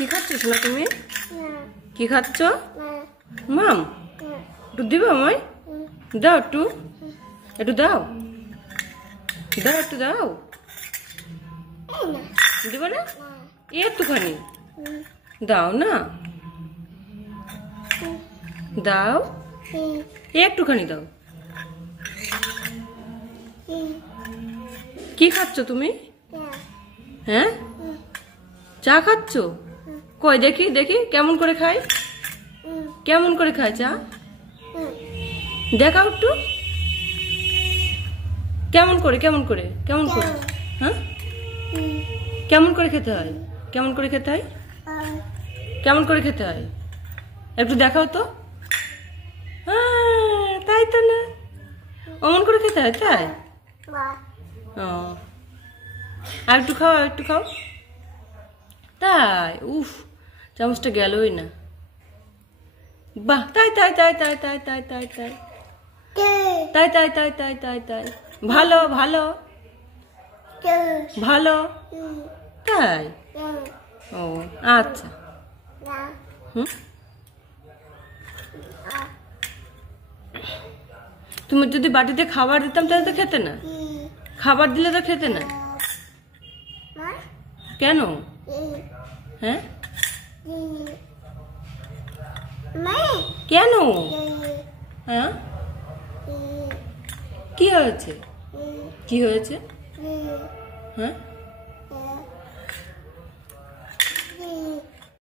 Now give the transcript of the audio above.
কি খাচ্ছ শোনা তুমি? কি খাচ্ছ? মাম একটু দিবে আমায়? দাও একটু, একটু দাও, দাও একটু দাও। দিবে না? একটুখানি দাও না, দাও একটুখানি দাও। কি খাচ্ছ তুমি? হ্যাঁ চা খাচ্ছ? কই দেখি দেখি কেমন করে খায়, কেমন করে খায় চা দেখাও একটু। কেমন করে কেমন করে কেমন করে? হ্যাঁ কেমন করে খেতে হয়, কেমন করে খেতে হয়, কেমন করে খেতে হয় একটু দেখাও তো। হ্যাঁ তাই তো না, অমন করে খেতে হয় তাই? ও আর একটু খাও, আর একটু খাও। তাই? উফ চামচটা গেলই না। বাহ তাই তাই তাই তাই তাই তাই তাই তাই তাই তাই তাই তাই তাই তাই ভালো ভালো ভালো তাই? ও আচ্ছা। হুম তুমি যদি বাটিতে খাবার দিতাম তাহলে তো খেতে না, খাবার দিলে তো খেতে না। কেন? হ্যাঁ কেন? হ্যাঁ কি হয়েছে, কি হয়েছে? হ্যাঁ